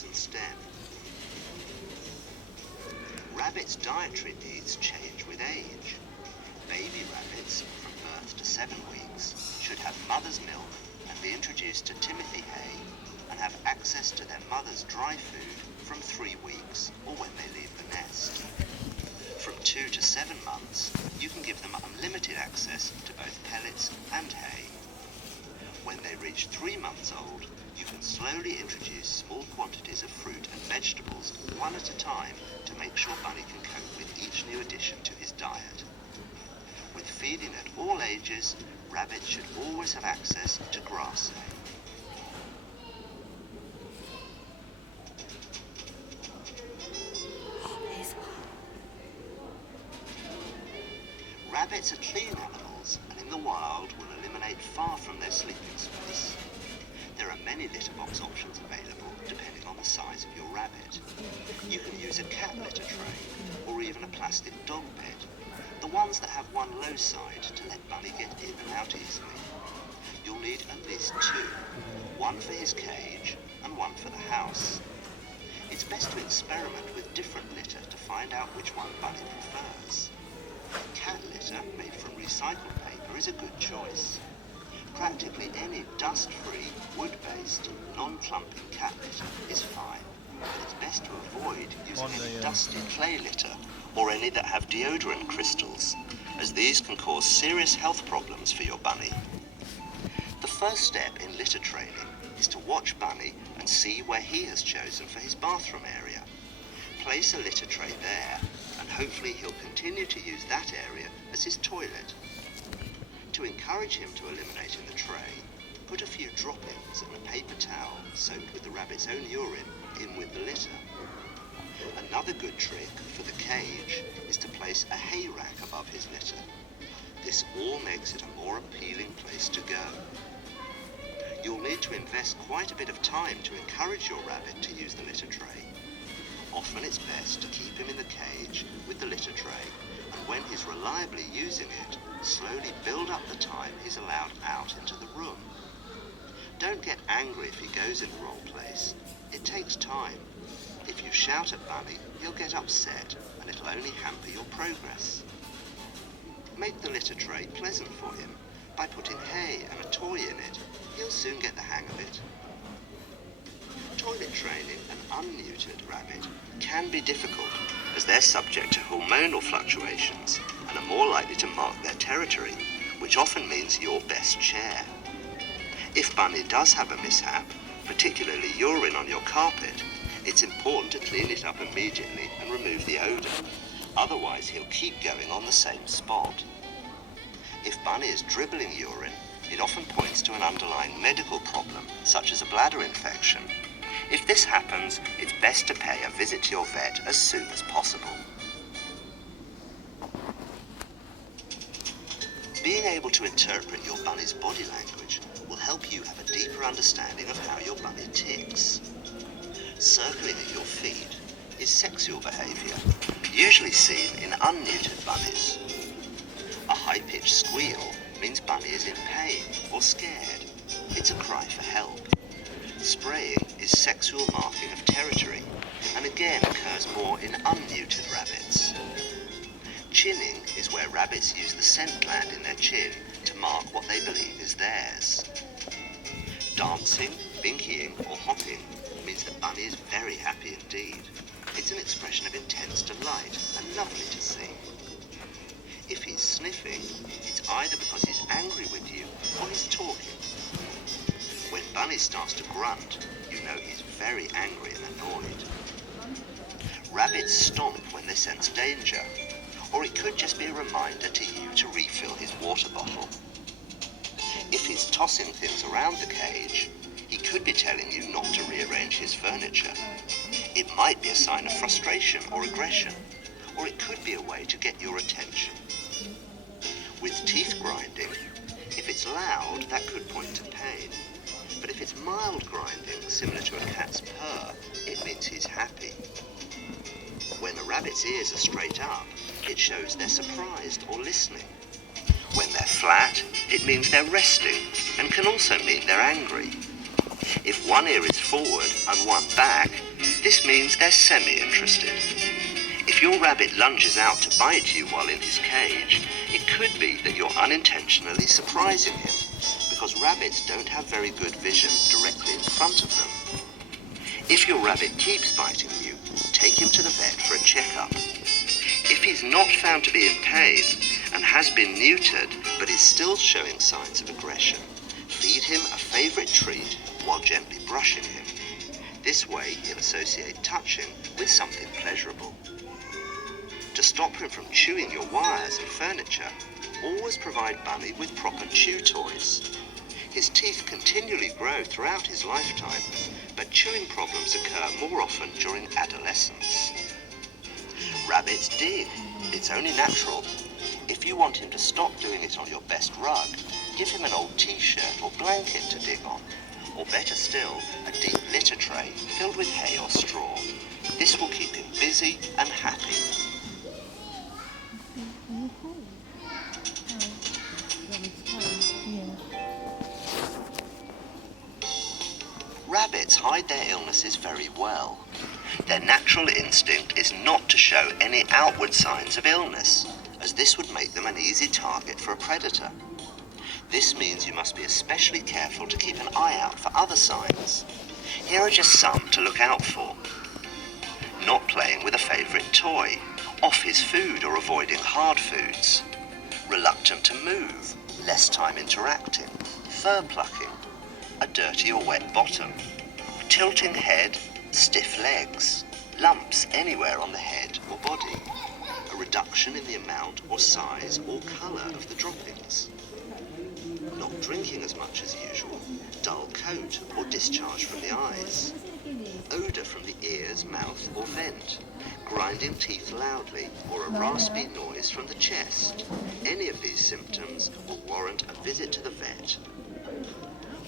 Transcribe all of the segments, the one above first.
roots and stem. Rabbits' dietary needs change with age. Baby rabbits, from birth to 7 weeks, should have mother's milk and be introduced to Timothy hay and have access to their mother's dry food from 3 weeks or when they leave the nest. From 2 to 7 months, you can give them unlimited access to both pellets and hay. When they reach 3 months old, you can slowly introduce small quantities of fruit and vegetables one at a time to make sure Bunny can cope with each new addition to his diet. With feeding at all ages, rabbits should always have access to grass hay. Rabbits are clean animals and in the wild will eliminate far from their sleeping space. There are many litter box options available depending on the size of your rabbit. You can use a cat litter tray or even a plastic dog bed, the ones that have one low side to let Bunny get in and out easily. You'll need at least 2, one for his cage and one for the house. It's best to experiment with different litter to find out which one Bunny prefers. Cat litter made from recycled paper is a good choice. Practically any dust-free, wood-based, non-clumping cat litter is fine, but it's best to avoid using any dusty clay litter or any that have deodorant crystals, as these can cause serious health problems for your bunny. The first step in litter training is to watch Bunny and see where he has chosen for his bathroom area. Place a litter tray there, and hopefully he'll continue to use that area as his toilet. To encourage him to eliminate in the tray, put a few droppings and a paper towel soaked with the rabbit's own urine in with the litter. Another good trick for the cage is to place a hay rack above his litter. This all makes it a more appealing place to go. You'll need to invest quite a bit of time to encourage your rabbit to use the litter tray. Often it's best to keep him in the cage with the litter tray, and when he's reliably using it, slowly build up the time he's allowed out into the room. Don't get angry if he goes in the wrong place. It takes time. If you shout at Bunny, he'll get upset, and it'll only hamper your progress. Make the litter tray pleasant for him by putting hay and a toy in it. He'll soon get the hang of it. Toilet training an unneutered rabbit can be difficult, as they're subject to hormonal fluctuations and are more likely to mark their territory, which often means your best chair. If Bunny does have a mishap, particularly urine on your carpet, it's important to clean it up immediately and remove the odour. Otherwise, he'll keep going on the same spot. If Bunny is dribbling urine, it often points to an underlying medical problem, such as a bladder infection. If this happens, it's best to pay a visit to your vet as soon as possible. Being able to interpret your bunny's body language will help you have a deeper understanding of how your bunny ticks. Circling at your feet is sexual behaviour, usually seen in unneutered bunnies. A high-pitched squeal means Bunny is in pain or scared. It's a cry for help. Spraying is sexual marking of territory, and again occurs more in unneutered rabbits. Chinning is where rabbits use the scent gland in their chin to mark what they believe is theirs. Dancing, binkying, or hopping means that Bunny is very happy indeed. It's an expression of intense delight and lovely to see. If he's sniffing, it's either because he's angry with you or he's talking. When Bunny starts to grunt, you know he's very angry and annoyed. Rabbits stomp when they sense danger, or it could just be a reminder to you to refill his water bottle. If he's tossing things around the cage, he could be telling you not to rearrange his furniture. It might be a sign of frustration or aggression, or it could be a way to get your attention. With teeth grinding, if it's loud, that could point to pain. But if it's mild grinding, similar to a cat's purr, it means he's happy. When a rabbit's ears are straight up, it shows they're surprised or listening. When they're flat, it means they're resting, and can also mean they're angry. If one ear is forward and one back, this means they're semi-interested. If your rabbit lunges out to bite you while in his cage, it could be that you're unintentionally surprising him, because rabbits don't have very good vision directly in front of them. If your rabbit keeps biting you, take him to the vet for a checkup. If he's not found to be in pain and has been neutered but is still showing signs of aggression, feed him a favourite treat while gently brushing him. This way he'll associate touching with something pleasurable. To stop him from chewing your wires and furniture, always provide Bunny with proper chew toys. His teeth continually grow throughout his lifetime, but chewing problems occur more often during adolescence. Rabbits dig. It's only natural. If you want him to stop doing it on your best rug, give him an old t-shirt or blanket to dig on, or better still, a deep litter tray filled with hay or straw. This will keep him busy and happy. Rabbits hide their illnesses very well. Their natural instinct is not to show any outward signs of illness, as this would make them an easy target for a predator. This means you must be especially careful to keep an eye out for other signs. Here are just some to look out for. Not playing with a favourite toy, off his food or avoiding hard foods, reluctant to move, less time interacting, fur plucking, a dirty or wet bottom, tilting head, stiff legs, lumps anywhere on the head or body, a reduction in the amount or size or colour of the droppings, not drinking as much as usual, dull coat or discharge from the eyes, odour from the ears, mouth or vent, grinding teeth loudly or a raspy noise from the chest. Any of these symptoms will warrant a visit to the vet.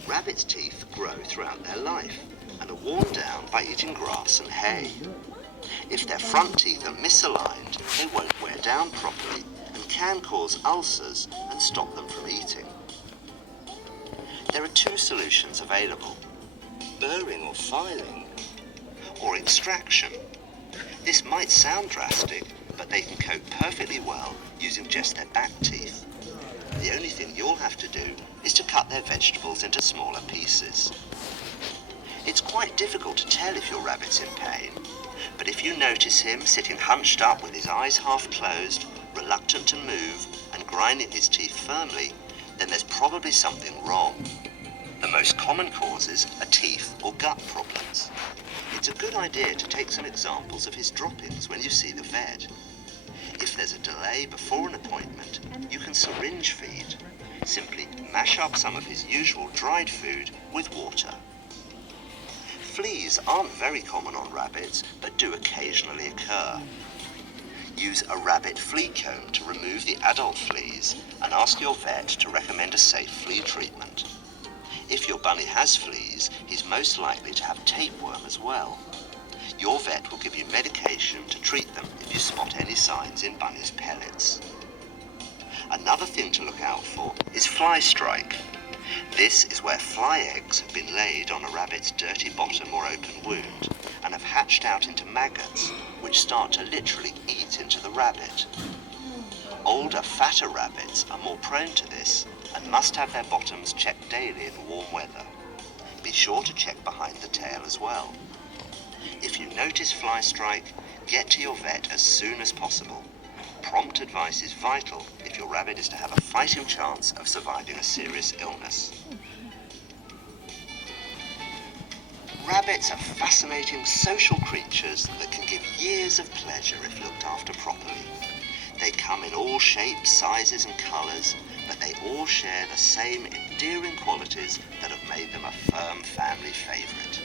Rabbits' teeth grow throughout their life and are worn down by eating grass and hay. If their front teeth are misaligned, they won't wear down properly and can cause ulcers and stop them from eating. There are two solutions available: burring or filing, or extraction. This might sound drastic, but they can cope perfectly well using just their back teeth. The only thing you'll have to do is to cut their vegetables into smaller pieces. It's quite difficult to tell if your rabbit's in pain, but if you notice him sitting hunched up with his eyes half closed, reluctant to move, and grinding his teeth firmly, then there's probably something wrong. The most common causes are teeth or gut problems. It's a good idea to take some examples of his droppings when you see the vet. If there's a delay before an appointment, you can syringe feed. Simply mash up some of his usual dried food with water. Fleas aren't very common on rabbits, but do occasionally occur. Use a rabbit flea comb to remove the adult fleas and ask your vet to recommend a safe flea treatment. If your bunny has fleas, he's most likely to have tapeworm as well. Your vet will give you medication to treat them if you spot any signs in bunny's pellets. Another thing to look out for is fly strike. This is where fly eggs have been laid on a rabbit's dirty bottom or open wound and have hatched out into maggots, which start to literally eat into the rabbit. Older, fatter rabbits are more prone to this and must have their bottoms checked daily in warm weather. Be sure to check behind the tail as well. If you notice fly strike, get to your vet as soon as possible. Prompt advice is vital if your rabbit is to have a fighting chance of surviving a serious illness. Rabbits are fascinating social creatures that can give years of pleasure if looked after properly. They come in all shapes, sizes and colours, but they all share the same endearing qualities that have made them a firm family favourite.